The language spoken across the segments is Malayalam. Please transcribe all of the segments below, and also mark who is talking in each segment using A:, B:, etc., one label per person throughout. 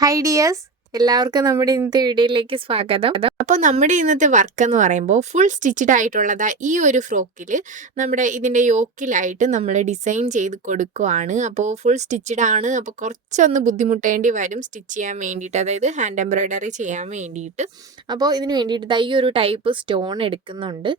A: ഹൈ ഡിയേഴ്സ് എല്ലാവർക്കും നമ്മുടെ ഇന്നത്തെ വീഡിയോയിലേക്ക് സ്വാഗതം. അപ്പോൾ നമ്മുടെ ഇന്നത്തെ വർക്ക് എന്ന് പറയുമ്പോൾ ഫുൾ സ്റ്റിച്ചഡ് ആയിട്ടുള്ളതാ ഈ ഒരു ഫ്രോക്കിൽ നമ്മുടെ ഇതിന്റെ യോക്കിലായിട്ട് നമ്മൾ ഡിസൈൻ ചെയ്ത് കൊടുക്കുവാണ്. അപ്പോൾ ഫുൾ സ്റ്റിച്ചഡ് ആണ്. അപ്പോൾ കുറച്ചൊന്ന് ബുദ്ധിമുട്ടേണ്ടി വരും സ്റ്റിച്ച് ചെയ്യാൻ വേണ്ടിയിട്ട്. അതായത് ഹാൻഡ് എംബ്രോയ്ഡറി ചെയ്യാൻ വേണ്ടിയിട്ട്. അപ്പോൾ ഇതിന് വേണ്ടിയിട്ട് ഈ ഒരു ടൈപ്പ് സ്റ്റോൺ എടുക്കുന്നുണ്ട്.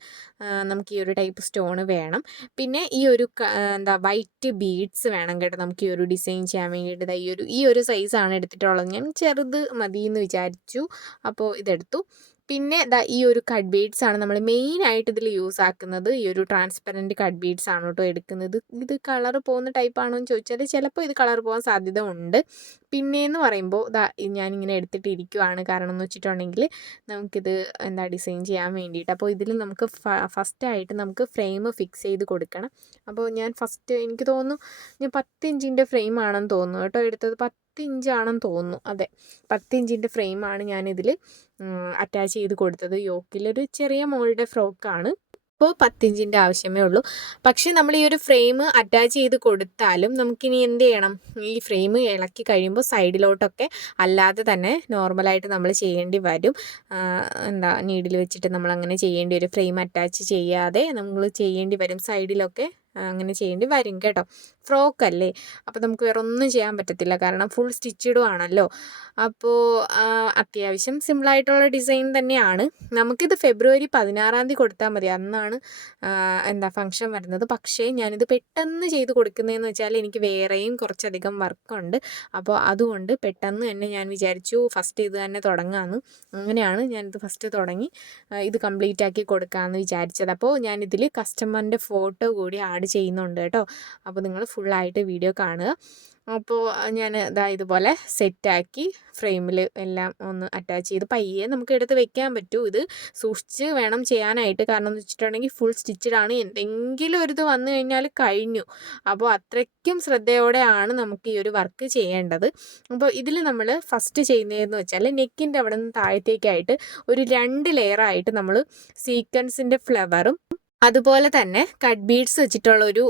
A: നമുക്ക് ഈ ഒരു ടൈപ്പ് സ്റ്റോൺ വേണം. പിന്നെ ഈ ഒരു എന്താ വൈറ്റ് ബീഡ്സ് വേണം കേട്ടോ നമുക്ക് ഈ ഒരു ഡിസൈൻ ചെയ്യാൻ വേണ്ടിയിട്ട്. ഈ ഒരു ഈ ഒരു സൈസാണ് എടുത്തിട്ടുള്ളത്. ഞാൻ ചെറുത് മതി എന്ന് വിചാരിച്ചു. അപ്പോൾ ഇതെടുത്തു. പിന്നെ ദാ ഈ ഒരു കട്ട് ബീഡ്സ് ആണ് നമ്മൾ മെയിൻ ആയിട്ട് ഇതിൽ യൂസ് ആക്കുന്നത്. ഈ ഒരു ട്രാൻസ്പെറന്റ് കട്ട് ബീഡ്സ് ആണ് കേട്ടോ എടുക്കുന്നത്. ഇത് കളർ പോകുന്ന ടൈപ്പ് ആണോ എന്ന് ചോദിച്ചാൽ ചിലപ്പോൾ ഇത് കളർ പോകാൻ സാധ്യത ഉണ്ട്. പിന്നെയെന്ന് പറയുമ്പോൾ ദാ ഞാനിങ്ങനെ എടുത്തിട്ടിരിക്കുവാണ്. കാരണം എന്ന് വെച്ചിട്ടുണ്ടെങ്കിൽ നമുക്കിത് എന്താ ഡിസൈൻ ചെയ്യാൻ വേണ്ടിയിട്ട്. അപ്പോൾ ഇതിൽ നമുക്ക് ഫസ്റ്റ് ആയിട്ട് നമുക്ക് ഫ്രെയിം ഫിക്സ് ചെയ്ത് കൊടുക്കണം. അപ്പോൾ ഞാൻ ഫസ്റ്റ് എനിക്ക് തോന്നുന്നു ഞാൻ പത്ത് ഇഞ്ചിന്റെ ഫ്രെയിം ആണെന്ന് തോന്നുന്നു കേട്ടോ എടുത്തത്. പത്ത് ഇഞ്ചാണെന്ന് തോന്നുന്നു. അതെ. പത്തിഞ്ചിന്റെ ഫ്രെയിമാണ് ഞാനിതിൽ അറ്റാച്ച് ചെയ്ത് കൊടുത്തത്. യോക്കിലൊരു ചെറിയ മോളുടെ ഫ്രോക്കാണ്. ഇപ്പോൾ പത്തിഞ്ചിന്റെ ആവശ്യമേ ഉള്ളൂ. പക്ഷേ നമ്മൾ ഈ ഒരു ഫ്രെയിം അറ്റാച്ച് ചെയ്ത് കൊടുത്താലും നമുക്കിനി എന്ത് ചെയ്യണം? ഈ ഫ്രെയിം ഇളക്കി കഴിയുമ്പോൾ സൈഡിലോട്ടൊക്കെ അല്ലാതെ തന്നെ നോർമലായിട്ട് നമ്മൾ ചെയ്യേണ്ടി വരും. എന്താ നീഡിൽ വെച്ചിട്ട് നമ്മൾ അങ്ങനെ ചെയ്യേണ്ടി വരും. ഫ്രെയിം അറ്റാച്ച് ചെയ്യാതെ നമ്മൾ ചെയ്യേണ്ടി വരും. സൈഡിലൊക്കെ അങ്ങനെ ചെയ്യേണ്ടി വരും കേട്ടോ. ഫ്രോക്ക് അല്ലേ? അപ്പോൾ നമുക്ക് വേറെ ഒന്നും ചെയ്യാൻ പറ്റത്തില്ല. കാരണം ഫുൾ സ്റ്റിച്ചഡും ആണല്ലോ. അപ്പോൾ അത്യാവശ്യം സിമ്പിളായിട്ടുള്ള ഡിസൈൻ തന്നെയാണ്. നമുക്കിത് ഫെബ്രുവരി പതിനാറാം തീയതി കൊടുത്താൽ മതി. അന്നാണ് എന്താ ഫംഗ്ഷൻ വരുന്നത്. പക്ഷേ ഞാനിത് പെട്ടെന്ന് ചെയ്ത് കൊടുക്കുന്നതെന്ന് വെച്ചാൽ എനിക്ക് വേറെയും കുറച്ചധികം വർക്കുണ്ട് അപ്പോൾ അതുകൊണ്ട് പെട്ടെന്ന് തന്നെ ഞാൻ വിചാരിച്ചു ഫസ്റ്റ് ഇത് തന്നെ തുടങ്ങാമെന്ന് അങ്ങനെയാണ് ഞാനിത് ഫസ്റ്റ് തുടങ്ങി ഇത് കംപ്ലീറ്റ് ആക്കി കൊടുക്കാമെന്ന് വിചാരിച്ചത്. അപ്പോൾ ഞാനിതിൽ കസ്റ്റമറിന്റെ ഫോട്ടോ കൂടി ആഡ് ചെയ്യുന്നുണ്ട് കേട്ടോ. അപ്പോൾ നിങ്ങൾ ഫുള്ളായിട്ട് വീഡിയോ കാണുക. അപ്പോൾ ഞാൻ ഇതാ ഇതുപോലെ സെറ്റാക്കി ഫ്രെയിമിൽ എല്ലാം ഒന്ന് അറ്റാച്ച് ചെയ്ത് പയ്യെ നമുക്ക് എടുത്ത് വെക്കാൻ പറ്റൂ. ഇത് സൂക്ഷിച്ച് വേണം ചെയ്യാനായിട്ട്. കാരണം എന്ന് വെച്ചിട്ടുണ്ടെങ്കിൽ ഫുൾ സ്റ്റിച്ചിടാണ് എന്തെങ്കിലും ഒരു ഇത് വന്നു കഴിഞ്ഞാൽ കഴിഞ്ഞു. അപ്പോൾ അത്രയ്ക്കും ശ്രദ്ധയോടെയാണ് നമുക്ക് ഈ ഒരു വർക്ക് ചെയ്യേണ്ടത്. അപ്പോൾ ഇതിൽ നമ്മൾ ഫസ്റ്റ് ചെയ്യുന്നതെന്ന് വെച്ചാൽ നെക്കിന്റെ അവിടെ നിന്ന് താഴത്തേക്കായിട്ട് ഒരു രണ്ട് ലെയറായിട്ട് നമ്മൾ സീക്വൻസിന്റെ ഫ്ലവറും അതുപോലെ തന്നെ കട്ട് ബീഡ്സ് വെച്ചിട്ടുള്ള ഒരു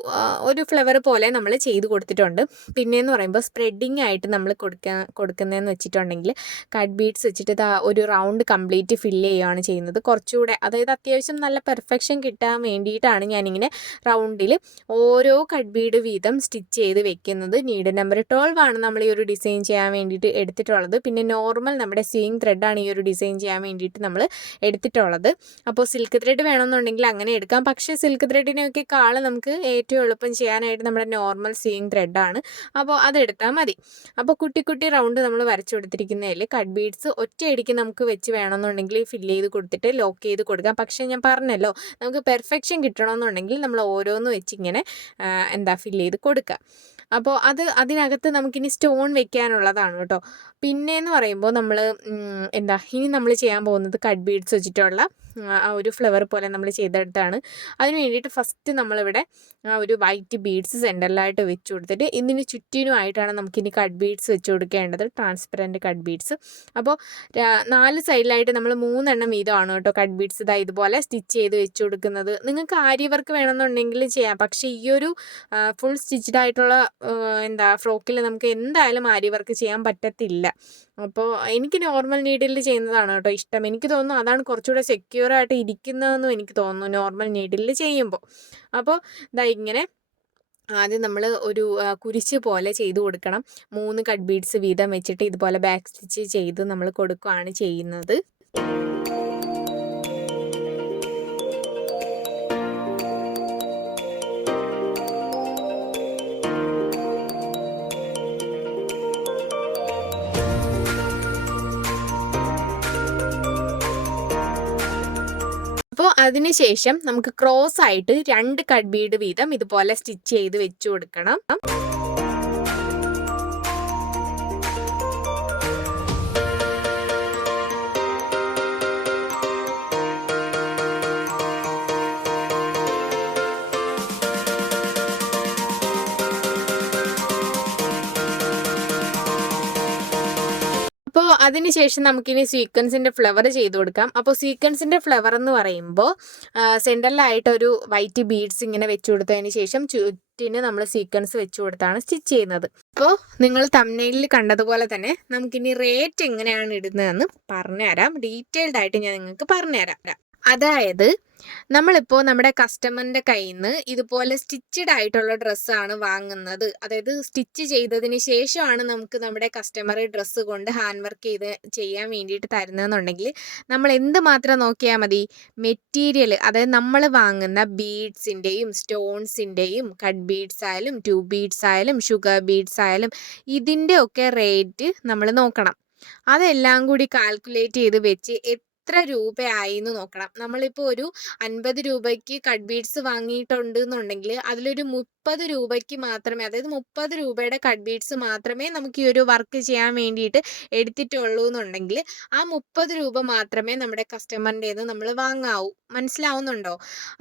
A: ഒരു ഫ്ലവർ പോലെ നമ്മൾ ചെയ്ത് കൊടുത്തിട്ടുണ്ട്. പിന്നെ എന്ന് പറയുമ്പോൾ സ്പ്രെഡിങ് ആയിട്ട് നമ്മൾ കൊടുക്കുക കൊടുക്കുന്നതെന്ന് വെച്ചിട്ടുണ്ടെങ്കിൽ കട്ട് ബീഡ്സ് വെച്ചിട്ട് ഒരു റൗണ്ട് കംപ്ലീറ്റ് ഫിൽ ചെയ്യുകയാണ് ചെയ്യുന്നത്. കുറച്ചുകൂടെ അതായത് അത്യാവശ്യം നല്ല പെർഫെക്ഷൻ കിട്ടാൻ വേണ്ടിയിട്ടാണ് ഞാനിങ്ങനെ റൗണ്ടിൽ ഓരോ കട്ട് ബീഡ് വീതം സ്റ്റിച്ച് ചെയ്ത് വെക്കുന്നത്. നീഡ് നമ്പർ ട്വൽവ് ആണ് നമ്മൾ ഈ ഒരു ഡിസൈൻ ചെയ്യാൻ വേണ്ടിയിട്ട് എടുത്തിട്ടുള്ളത്. പിന്നെ നോർമൽ നമ്മുടെ സീയിങ് ത്രെഡാണ് ഈ ഒരു ഡിസൈൻ ചെയ്യാൻ വേണ്ടിയിട്ട് നമ്മൾ എടുത്തിട്ടുള്ളത്. അപ്പോൾ സിൽക്ക് ത്രെഡ് വേണമെന്നുണ്ടെങ്കിൽ അങ്ങനെ എടുക്കാം. പക്ഷേ സിൽക്ക് ത്രെഡിനെയൊക്കെ കാൾ നമുക്ക് ഏറ്റവും എളുപ്പം ചെയ്യാനായിട്ട് നമ്മുടെ നോർമൽ സീയിങ് ത്രെഡാണ്. അപ്പോൾ അതെടുത്താൽ മതി. അപ്പോൾ കുട്ടി കുട്ടി റൗണ്ട് നമ്മൾ വരച്ചു കൊടുത്തിരിക്കുന്നതിൽ കട്ട് ബീഡ്സ് ഒറ്റയടിക്ക് നമുക്ക് വെച്ച് വേണമെന്നുണ്ടെങ്കിൽ ഫില്ല് ചെയ്ത് കൊടുത്തിട്ട് ലോക്ക് ചെയ്ത് കൊടുക്കാം. പക്ഷേ ഞാൻ പറഞ്ഞല്ലോ നമുക്ക് പെർഫെക്ഷൻ കിട്ടണമെന്നുണ്ടെങ്കിൽ നമ്മൾ ഓരോന്ന് വെച്ചിങ്ങനെ എന്താ ഫില്ല് ചെയ്ത് കൊടുക്കുക. അപ്പോൾ അത് അതിനകത്ത് നമുക്കിനി സ്റ്റോൺ വെക്കാനുള്ളതാണ് കേട്ടോ. പിന്നെയെന്ന് പറയുമ്പോൾ നമ്മൾ എന്താ ഇനി നമ്മൾ ചെയ്യാൻ പോകുന്നത് കട്ട് ബീഡ്സ് വെച്ചിട്ടുള്ള ആ, ഒരു ഫ്ലവർ പോലെ നമ്മൾ ചെയ്തെടുത്താണ്. അതിന് വേണ്ടിയിട്ട് ഫസ്റ്റ് നമ്മളിവിടെ ആ ഒരു വൈറ്റ് ബീഡ്സ് സെന്ററിലായിട്ട് വെച്ച് കൊടുത്തിട്ട് ഇതിന് ചുറ്റിനുമായിട്ടാണ് നമുക്കിനി കട്ട് ബീഡ്സ് വെച്ച് കൊടുക്കേണ്ടത്. ട്രാൻസ്പെറന്റ് കട്ട് ബീഡ്സ് അപ്പോൾ നാല് സൈഡിലായിട്ട് നമ്മൾ മൂന്നെണ്ണം വീതമാണ് കേട്ടോ കട്ട് ബീഡ്സ് ഇതാ ഇതുപോലെ സ്റ്റിച്ച് ചെയ്ത് വെച്ച് കൊടുക്കുന്നത്. നിങ്ങൾക്ക് ആര്യ വർക്ക് വേണമെന്നുണ്ടെങ്കിൽ ചെയ്യാം. പക്ഷേ ഈ ഒരു ഫുൾ സ്റ്റിച്ച്ഡ് ആയിട്ടുള്ള എന്താ ഫ്രോക്കിൽ നമുക്ക് എന്തായാലും ആര്യ വർക്ക് ചെയ്യാൻ പറ്റത്തില്ല. അപ്പോൾ എനിക്ക് നോർമൽ നീഡിൽ ചെയ്യുന്നതാണ് കേട്ടോ ഇഷ്ടം. എനിക്ക് തോന്നുന്നു അതാണ് കുറച്ചുകൂടെ സെക്യൂർ ആയിട്ട് ഇരിക്കുന്നതെന്നും എനിക്ക് തോന്നുന്നു. നോർമൽ നീഡിൽ ചെയ്യുമ്പോൾ അപ്പോൾ ഇതാ ഇങ്ങനെ ആദ്യം നമ്മൾ ഒരു കുരിശ് പോലെ ചെയ്ത് കൊടുക്കണം. മൂന്ന് കട്ട് ബീഡ്സ് വീതം വെച്ചിട്ട് ഇതുപോലെ ബാക്ക് സ്റ്റിച്ച് ചെയ്ത് നമ്മൾ കൊടുക്കുകയാണ് ചെയ്യുന്നത്. അപ്പോൾ അതിനുശേഷം നമുക്ക് ക്രോസ് ആയിട്ട് രണ്ട് കട്ട് ബീഡ് വീതം ഇതുപോലെ സ്റ്റിച്ച് ചെയ്ത് വെച്ചു കൊടുക്കണം. അതിനുശേഷം നമുക്കിനി സ്വീക്വൻസിന്റെ ഫ്ലവർ ചെയ്ത് കൊടുക്കാം. അപ്പോൾ സ്വീക്വൻസിന്റെ ഫ്ലവർ എന്ന് പറയുമ്പോൾ സെന്ററിലായിട്ടൊരു വൈറ്റ് ബീഡ്സ് ഇങ്ങനെ വെച്ച് കൊടുത്തതിന് ശേഷം ചുറ്റിന് നമ്മൾ സീക്വൻസ് വെച്ച് കൊടുത്താണ് സ്റ്റിച്ച് ചെയ്യുന്നത്. അപ്പോൾ നിങ്ങൾ തമ്മനയിൽ കണ്ടതുപോലെ തന്നെ നമുക്കിനി റേറ്റ് എങ്ങനെയാണ് ഇടുന്നതെന്ന് പറഞ്ഞുതരാം. ഡീറ്റെയിൽഡ് ആയിട്ട് ഞാൻ നിങ്ങൾക്ക് പറഞ്ഞുതരാം. അതായത് നമ്മളിപ്പോൾ നമ്മുടെ കസ്റ്റമറിന്റെ കയ്യിൽ നിന്ന് ഇതുപോലെ സ്റ്റിച്ചഡ് ആയിട്ടുള്ള ഡ്രസ്സാണ് വാങ്ങുന്നത്. അതായത് സ്റ്റിച്ച് ചെയ്തതിന് ശേഷമാണ് നമുക്ക് നമ്മുടെ കസ്റ്റമർ ഡ്രസ്സ് കൊണ്ട് ഹാൻഡ് വർക്ക് ചെയ്ത് ചെയ്യാൻ വേണ്ടിയിട്ട് തരുന്നതെന്നുണ്ടെങ്കിൽ നമ്മൾ എന്ത് മാത്രം നോക്കിയാൽ മതി? മെറ്റീരിയൽ അതായത് നമ്മൾ വാങ്ങുന്ന ബീഡ്സിന്റെയും സ്റ്റോൺസിന്റെയും കട്ട് ബീഡ്സ് ആയാലും ട്യൂബ് ബീഡ്സ് ആയാലും ഷുഗർ ബീഡ്സ് ആയാലും ഇതിന്റെ ഒക്കെ റേറ്റ് നമ്മൾ നോക്കണം. അതെല്ലാം കൂടി കാൽക്കുലേറ്റ് ചെയ്ത് വെച്ച് എത്ര രൂപയായി എന്ന് നോക്കണം. നമ്മളിപ്പോൾ ഒരു അൻപത് രൂപയ്ക്ക് കട്ട് ബീഡ്സ് വാങ്ങിയിട്ടുണ്ട് എന്നുണ്ടെങ്കിൽ അതിലൊരു മുപ്പത് രൂപയ്ക്ക് മാത്രമേ അതായത് മുപ്പത് രൂപയുടെ കട്ട് ബീഡ്സ് മാത്രമേ നമുക്ക് ഈ ഒരു വർക്ക് ചെയ്യാൻ വേണ്ടിയിട്ട് എടുത്തിട്ടുള്ളൂ എന്നുണ്ടെങ്കിൽ ആ മുപ്പത് രൂപ മാത്രമേ നമ്മുടെ കസ്റ്റമറിന്റെ നമ്മൾ വാങ്ങാവൂ. മനസ്സിലാവുന്നുണ്ടോ?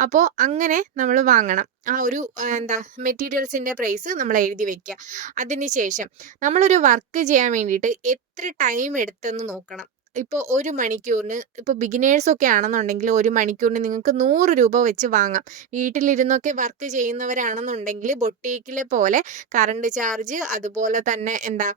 A: അപ്പോൾ അങ്ങനെ നമ്മൾ വാങ്ങണം. ആ ഒരു എന്താ മെറ്റീരിയൽസിന്റെ പ്രൈസ് നമ്മൾ എഴുതി വെക്കുക അതിന് ശേഷം നമ്മളൊരു വർക്ക് ചെയ്യാൻ വേണ്ടിയിട്ട് എത്ര ടൈം എടുത്തെന്ന് നോക്കണം. ഇപ്പോൾ ഒരു മണിക്കൂറിന് ഇപ്പോൾ ബിഗിനേഴ്സൊക്കെ ആണെന്നുണ്ടെങ്കിൽ ഒരു മണിക്കൂറിന് നിങ്ങൾക്ക് നൂറ് രൂപ വെച്ച് വാങ്ങാം. വീട്ടിലിരുന്നൊക്കെ വർക്ക് ചെയ്യുന്നവരാണെന്നുണ്ടെങ്കിൽ ബൊട്ടീക്കിലെ പോലെ കറണ്ട് ചാർജ് അതുപോലെ തന്നെ എന്താ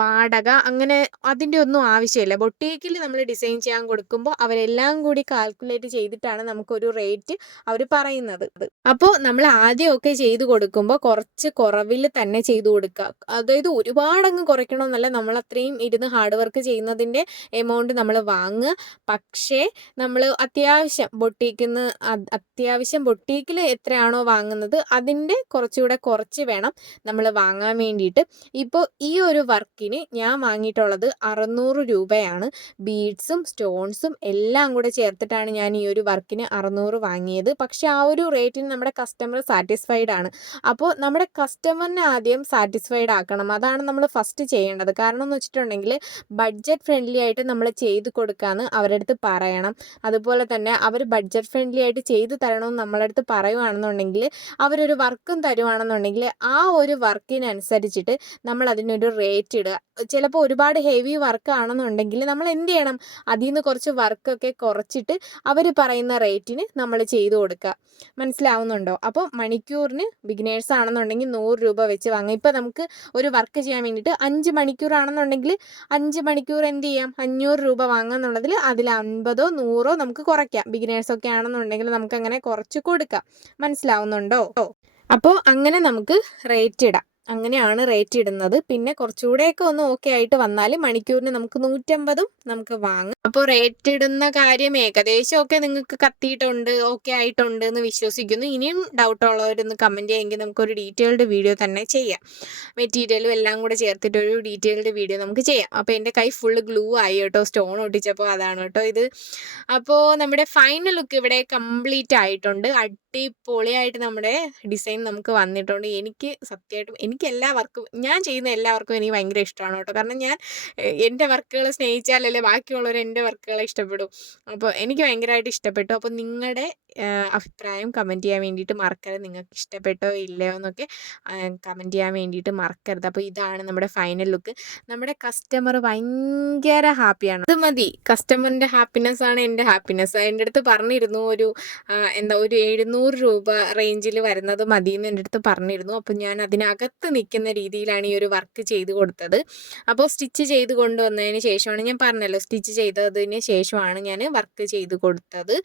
A: വാടക അങ്ങനെ അതിന്റെ ഒന്നും ആവശ്യമില്ല. ബൊട്ടീക്കിൽ നമ്മൾ ഡിസൈൻ ചെയ്യാൻ കൊടുക്കുമ്പോൾ അവരെല്ലാം കൂടി കാൽക്കുലേറ്റ് ചെയ്തിട്ടാണ് നമുക്കൊരു റേറ്റ് അവർ പറയുന്നത്. അപ്പോൾ നമ്മൾ ആദ്യമൊക്കെ ചെയ്ത് കൊടുക്കുമ്പോൾ കുറച്ച് കുറവിൽ തന്നെ ചെയ്തു കൊടുക്കുക. അതായത് ഒരുപാടങ്ങ് കുറയ്ക്കണമെന്നല്ല നമ്മൾ അത്രയും ഇരുന്ന് ഹാർഡ് വർക്ക് ചെയ്യുന്നതിന്റെ എമൗണ്ട് നമ്മൾ വാങ്ങുക. പക്ഷേ നമ്മൾ അത്യാവശ്യം ബൊട്ടീക്കിൽ അത്യാവശ്യം ബൊട്ടീക്കിൽ എത്രയാണോ വാങ്ങുന്നത് അതിന്റെ കുറച്ചുകൂടെ കുറച്ച് വേണം നമ്മൾ വാങ്ങാൻ വേണ്ടിയിട്ട്. ഇപ്പോൾ ഈ ഒരു വർക്കിന് ഞാൻ വാങ്ങിയിട്ടുള്ളത് അറുന്നൂറ് രൂപയാണ്. ബീഡ്സും സ്റ്റോൺസും എല്ലാം കൂടെ ചേർത്തിട്ടാണ് ഞാൻ ഈ ഒരു വർക്കിന് അറുന്നൂറ് വാങ്ങിയത്. പക്ഷേ ആ ഒരു റേറ്റിന് നമ്മുടെ കസ്റ്റമർ സാറ്റിസ്ഫൈഡ് ആണ്. അപ്പോൾ നമ്മുടെ കസ്റ്റമറിനെ ആദ്യം സാറ്റിസ്ഫൈഡ് ആക്കണം. അതാണ് നമ്മൾ ഫസ്റ്റ് ചെയ്യേണ്ടത്. കാരണം എന്ന് വെച്ചിട്ടുണ്ടെങ്കിൽ ബഡ്ജറ്റ് ഫ്രണ്ട്ലി ആയിട്ട് നമ്മൾ ചെയ്ത് കൊടുക്കാമെന്ന് അവരുടെ അടുത്ത് പറയണം. അതുപോലെ തന്നെ അവർ ബഡ്ജറ്റ് ഫ്രണ്ട്ലി ആയിട്ട് ചെയ്ത് തരണമെന്ന് നമ്മളെ അടുത്ത് പറയുവാണെന്നുണ്ടെങ്കിൽ അവരൊരു വർക്കും തരുവാണെന്നുണ്ടെങ്കിൽ ആ ഒരു വർക്കിനനുസരിച്ചിട്ട് നമ്മൾ അതിനൊരു റേറ്റ് ഇടുക. ചിലപ്പോൾ ഒരുപാട് ഹെവി വർക്ക് ആണെന്നുണ്ടെങ്കിൽ നമ്മൾ എന്ത് ചെയ്യണം? അതിൽ നിന്ന് കുറച്ച് വർക്കൊക്കെ കുറച്ചിട്ട് അവർ പറയുന്ന റേറ്റിന് നമ്മൾ ചെയ്തു കൊടുക്കുക മനസ്സിലാവുന്നുണ്ടോ? അപ്പോൾ മണിക്കൂറിന് ബിഗിനേഴ്സ് ആണെന്നുണ്ടെങ്കിൽ നൂറ് രൂപ വെച്ച് വാങ്ങാം ഇപ്പോൾ നമുക്ക് ഒരു വർക്ക് ചെയ്യാൻ വേണ്ടിയിട്ട് അഞ്ച് മണിക്കൂർ ആണെന്നുണ്ടെങ്കിൽ അഞ്ച് മണിക്കൂർ എന്ത് ചെയ്യാം? അഞ്ഞൂറ് രൂപ വാങ്ങാന്നുള്ളതിൽ അതിൽ അൻപതോ നൂറോ നമുക്ക് കുറയ്ക്കാം. ബിഗിനേഴ്സൊക്കെ ആണെന്നുണ്ടെങ്കിൽ നമുക്ക് അങ്ങനെ കുറച്ച് കൊടുക്കാം. മനസ്സിലാവുന്നുണ്ടോ? അപ്പോൾ അങ്ങനെ നമുക്ക് റേറ്റ് ഇടാം. അങ്ങനെയാണ് റേറ്റ് ഇടുന്നത്. പിന്നെ കുറച്ചുകൂടെയൊക്കെ ഒന്ന് ഓക്കെ ആയിട്ട് വന്നാൽ മണിക്കൂറിന് നമുക്ക് നൂറ്റമ്പതും നമുക്ക് വാങ്ങാം. അപ്പോൾ റേറ്റ് ഇടുന്ന കാര്യം ഏകദേശം ഒക്കെ നിങ്ങൾക്ക് കത്തിയിട്ടുണ്ട് ഓക്കെ ആയിട്ടുണ്ട് എന്ന് വിശ്വസിക്കുന്നു. ഇനിയും ഡൗട്ട് ഉള്ളവരൊന്ന് കമന്റ് ചെയ്യുമെങ്കിൽ നമുക്കൊരു ഡീറ്റെയിൽഡ് വീഡിയോ തന്നെ ചെയ്യാം. മെറ്റീരിയലും എല്ലാം കൂടെ ചേർത്തിട്ട് ഒരു ഡീറ്റെയിൽഡ് വീഡിയോ നമുക്ക് ചെയ്യാം. അപ്പോൾ എന്റെ കൈ ഫുൾ ഗ്ലൂ ആയി കേട്ടോ സ്റ്റോൺ ഒട്ടിച്ചപ്പോൾ അതാണ് കേട്ടോ ഇത്. അപ്പോൾ നമ്മുടെ ഫൈനൽ ലുക്ക് ഇവിടെ കംപ്ലീറ്റ് ആയിട്ടുണ്ട്. അടിപൊളിയായിട്ട് നമ്മുടെ ഡിസൈൻ നമുക്ക് വന്നിട്ടുണ്ട്. എനിക്ക് സത്യമായിട്ടും എനിക്ക് എല്ലാ വർക്കും ഞാൻ ചെയ്യുന്ന എല്ലാ വർക്കും എനിക്ക് ഭയങ്കര ഇഷ്ടമാണ് കേട്ടോ. കാരണം ഞാൻ എന്റെ വർക്കുകൾ സ്നേഹിച്ചാലല്ലേ ബാക്കിയുള്ളവർ എന്റെ വർക്കുകളെ ഇഷ്ടപ്പെടും. അപ്പോൾ എനിക്ക് ഭയങ്കരമായിട്ട് ഇഷ്ടപ്പെട്ടു. അപ്പോൾ നിങ്ങളുടെ അഭിപ്രായം കമന്റ് ചെയ്യാൻ വേണ്ടിയിട്ട് മറക്കരുത്. നിങ്ങൾക്ക് ഇഷ്ടപ്പെട്ടോ ഇല്ലയോ എന്നൊക്കെ കമന്റ് ചെയ്യാൻ വേണ്ടിയിട്ട് മറക്കരുത്. അപ്പോൾ ഇതാണ് നമ്മുടെ ഫൈനൽ ലുക്ക് നമ്മുടെ കസ്റ്റമർ ഭയങ്കര ഹാപ്പിയാണ് അത് മതി. കസ്റ്റമറിന്റെ ഹാപ്പിനെസ് ആണ് എന്റെ ഹാപ്പിനെസ് എന്റെ അടുത്ത് പറഞ്ഞിരുന്നു ഒരു എന്താ ഒരു എഴുന്നൂറ് രൂപ റേഞ്ചിൽ വരുന്നത് മതി എന്ന് എന്റെ അടുത്ത് പറഞ്ഞിരുന്നു. അപ്പോൾ ഞാൻ അതിനകത്ത് നിൽക്കുന്ന രീതിയിലാണ് ഈ ഒരു വർക്ക് ചെയ്ത് കൊടുത്തത്. അപ്പോൾ സ്റ്റിച്ച് ചെയ്ത് കൊണ്ടുവന്നതിന് ശേഷമാണ് ഞാൻ പറഞ്ഞല്ലോ സ്റ്റിച്ച് ചെയ്തതിന് ശേഷമാണ് ഞാൻ വർക്ക് ചെയ്ത് കൊടുത്തത്.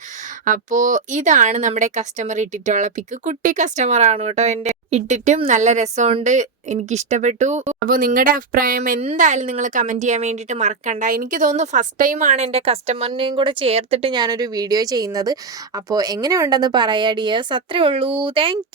A: അപ്പോൾ ഇതാണ് നമ്മുടെ കസ്റ്റമർ ഇട്ടിട്ടുള്ള പിക്ക് കുട്ടി കസ്റ്റമർ ആണ് കേട്ടോ എന്റെ. ഇട്ടിട്ടും നല്ല രസമുണ്ട്. എനിക്ക് ഇഷ്ടപ്പെട്ടു അപ്പോൾ നിങ്ങളുടെ അഭിപ്രായം എന്തായാലും നിങ്ങൾ കമന്റ് ചെയ്യാൻ വേണ്ടിയിട്ട് മറക്കണ്ട. എനിക്ക് തോന്നുന്നു ഫസ്റ്റ് ടൈമാണ് എന്റെ കസ്റ്റമറിനെയും കൂടെ ചേർത്തിട്ട് ഞാനൊരു വീഡിയോ ചെയ്യുന്നത്. അപ്പോൾ എങ്ങനെ ഉണ്ടെന്ന് പറയാ ഡിയേഴ്സ് അത്രേ ഉള്ളൂ. താങ്ക്